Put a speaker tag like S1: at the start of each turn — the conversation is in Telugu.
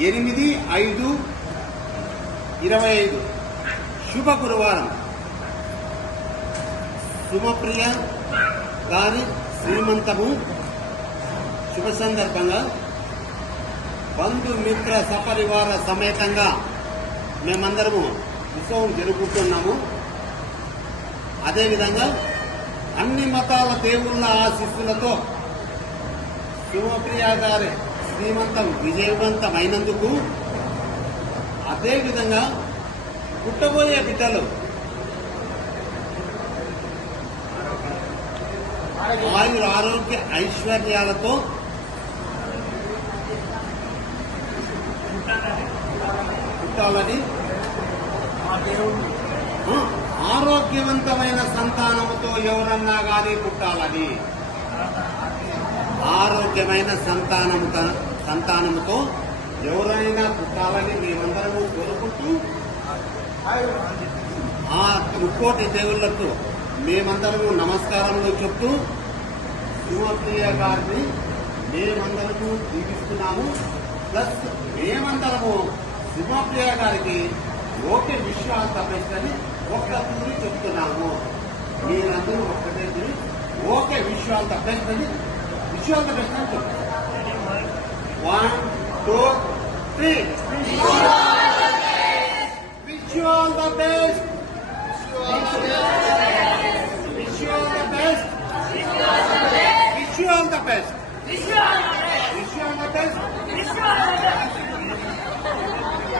S1: ఎనిమిది ఐదు ఇరవై ఐదు. శుభ గురువారం. సుమప్రియ గారి శ్రీమంతము. శుభ సందర్భంగా బంధుమిత్ర సపరివార సమేతంగా మేమందరము ఉత్సవం జరుపుకుంటున్నాము. అదేవిధంగా అన్ని మతాల దేవుళ్ళ ఆశీస్సులతో శివప్రియ గారి శ్రీమంతం విజయవంతమైనందుకు అదేవిధంగా పుట్టబోయే బిడ్డలు ఆయుర ఆరోగ్య ఐశ్వర్యాలతో పుట్టాలని ఆరోగ్యవంతమైన సంతానముతో ఎవరన్నా కానీ పుట్టాలని. ఆరోగ్యమైన సంతానము సంతానముతో ఎవరైనా పుట్టాలని మేమందరము కోరుకుంటూ ఆ ముక్కోటి దేవుళ్ళకు మేమందరము నమస్కారములు చెప్తూ శివప్రియ గారిని మేమందరము దీపిస్తున్నాము ప్లస్ మేమందరము శివప్రియ గారికి ఓకే విశ్వాస తప్పని ఒక్క తూరి చెప్తున్నాము. మీరందరూ ఒక్కటే ఓకే విశ్వాంత తప్పని విశ్వాంత ప్రశ్న చెప్తారు One, two, three. Wish you all the best. Wish you all the best. Wish you all the best. Wish you all the best. Wish you all the best. Wish you all the best.